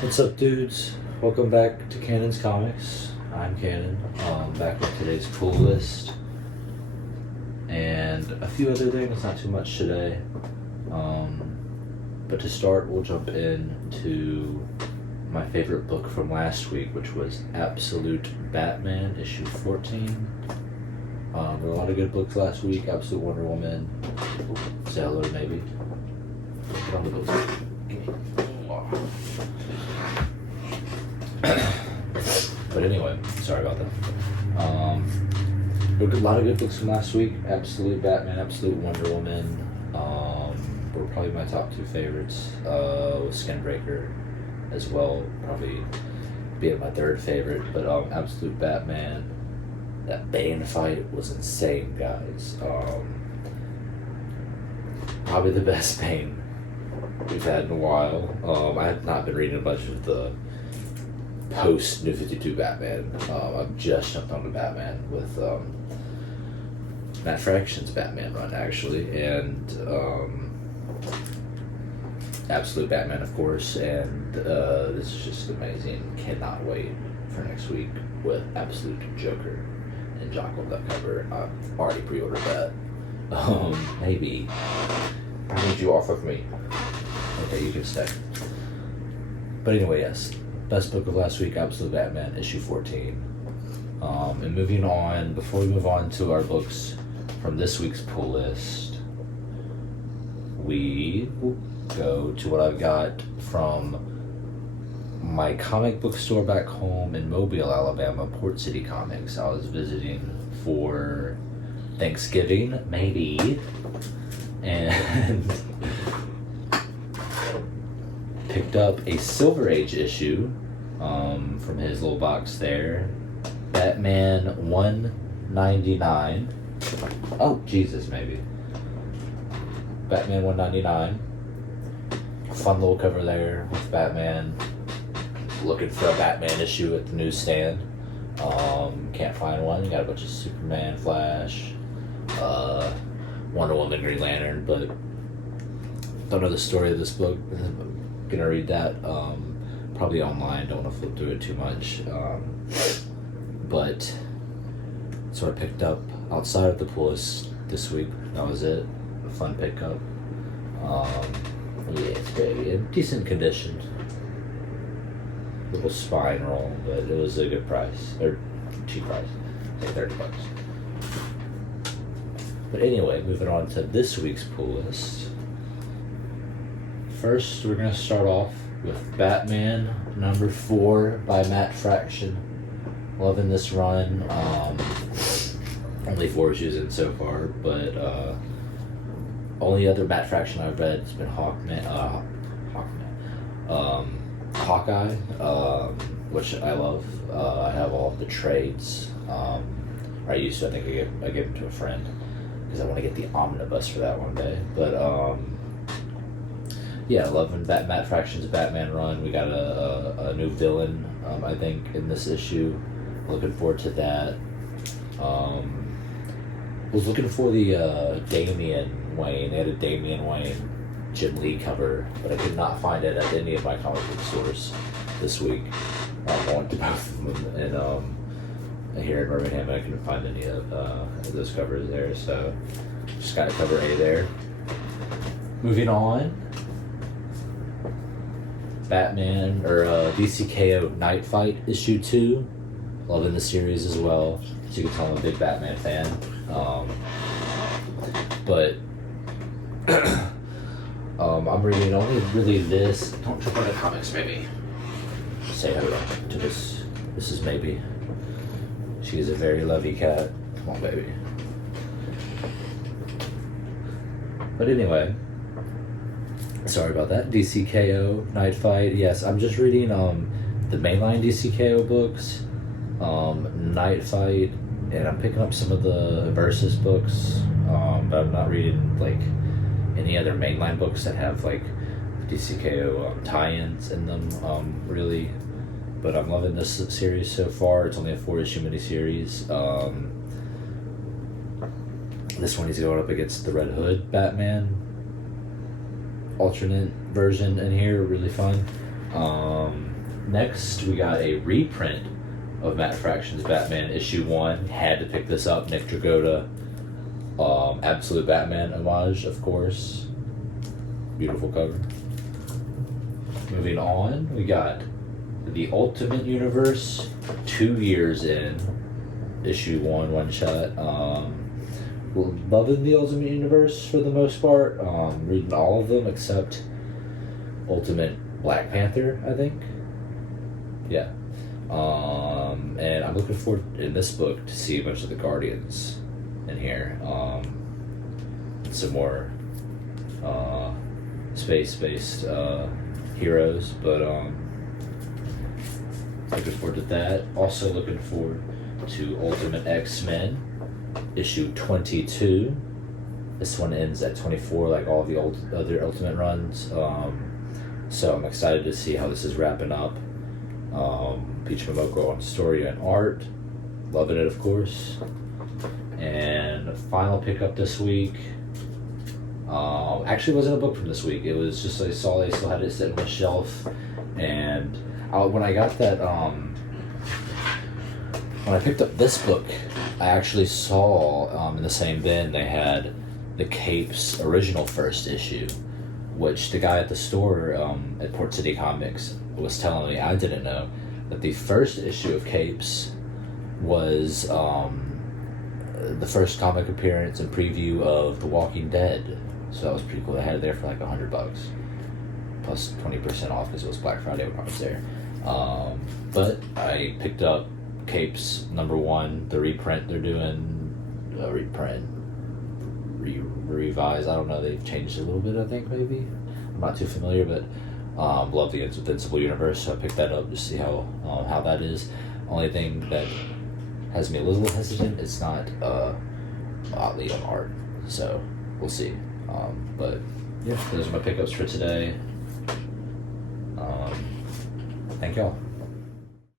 What's up, dudes? Welcome back to Cannon's Comics. I'm Cannon, back with today's pull list and a few other things, not too much today. But to start, we'll jump into my favorite book from last week, which was Absolute Batman, issue 14. There were a lot of good books last week. Absolute Wonder Woman, Zeller, maybe. Get on the books. But anyway, sorry about that. There were a lot of good books from last week. Absolute Batman, Absolute Wonder Woman were probably my top two favorites. With Skinbreaker as well, probably being my third favorite. But Absolute Batman, that Bane fight was insane, guys. Probably the best Bane we've had in a while. I have not been reading a bunch of the post New 52 Batman. I've just jumped on to Batman with Matt Fraction's Batman run, actually, and Absolute Batman, of course, and this is just amazing. Cannot wait for next week with Absolute Joker and Jock on that cover. I've already pre-ordered that. Maybe. I need you off of me. Okay, you can stay. But anyway, yes. Best book of last week, Absolute Batman, issue 14. And moving on, before we move on to our books from this week's pull list, we will go to what I've got from my comic book store back home in Mobile, Alabama, Port City Comics. I was visiting for Thanksgiving, Maeby, and picked up a Silver Age issue from his little box there. Batman 199. Oh, Jesus, maybe. Batman 199. Fun little cover there with Batman. Looking for a Batman issue at the newsstand. Can't find one. Got a bunch of Superman, Flash, Wonder Woman, Green Lantern, but don't know the story of this book. Gonna read that probably online. Don't want to flip through it too much, but sort of picked up outside of the pull list this week. That was it. A fun pickup. Yeah, it's great. In decent condition. Little spine roll, but it was a good price, or cheap price, like $30. But anyway, moving on to this week's pull list. First, we're going to start off with Batman number 4 by Matt Fraction. Loving this run. Only 4 issues in so far, but only other Matt Fraction I've read has been Hawkeye, which I love. I have all of the trades. I used to. I think I gave them to a friend because I want to get the omnibus for that one day. But yeah, loving Matt Fraction's Batman run. We got a new villain, I think, in this issue. Looking forward to that. Was looking for the Damian Wayne. They had a Damian Wayne Jim Lee cover, but I could not find it at any of my comic book stores this week. I went to both of them, and here in Birmingham, I couldn't find any of those covers there, so just got cover A there. Moving on. Batman, or DCKO Night Fight, issue 2. Loving the series as well. As you can tell, I'm a big Batman fan. But I'm reading only really this. Don't jump on the comics, maybe. Say hello to this. This is Maeby. She is a very lovely cat. Come on, baby. But anyway. Sorry about that. DCKO Night Fight. Yes, I'm just reading the mainline DCKO books, Night Fight, and I'm picking up some of the Versus books, but I'm not reading like any other mainline books that have like DCKO tie-ins in them, really. But I'm loving this series so far. It's only a 4-issue miniseries. This one he's going up against the Red Hood Batman alternate version in here, really fun. Next, we got a reprint of Matt Fraction's Batman issue 1. Had to pick this up. Nick Dragotta, Absolute Batman homage, of course. Beautiful cover. Moving on, we got the Ultimate Universe 2 years in, issue 1, one shot. Loving the Ultimate Universe for the most part. Reading all of them except Ultimate Black Panther, I think. Yeah. And I'm looking forward in this book to see a bunch of the Guardians in here. Some more space-based heroes, but looking forward to that. Also looking forward to Ultimate X-Men issue 22. This one ends at 24 like all the other Ultimate runs. So I'm excited to see how this is wrapping up. Peach Momoko on story and art. Loving it, of course. And final pickup this week. Actually wasn't a book from this week. It was just I saw they still had it sitting on the shelf. And when I got that, when I picked up this book, I actually saw in the same bin they had the Capes original first issue, which the guy at the store at Port City Comics was telling me, I didn't know, that the first issue of Capes was the first comic appearance and preview of The Walking Dead. So that was pretty cool. I had it there for like $100 plus 20% off because it was Black Friday when I was there. But I picked up Capes #1, the reprint they're doing, revise. I don't know. They've changed it a little bit. I think maybe. I'm not too familiar, but love the Invincible universe. So I picked that up to see how that is. Only thing that has me a little hesitant. It's not oddly on art, so we'll see. But yeah, those are my pickups for today. Thank y'all.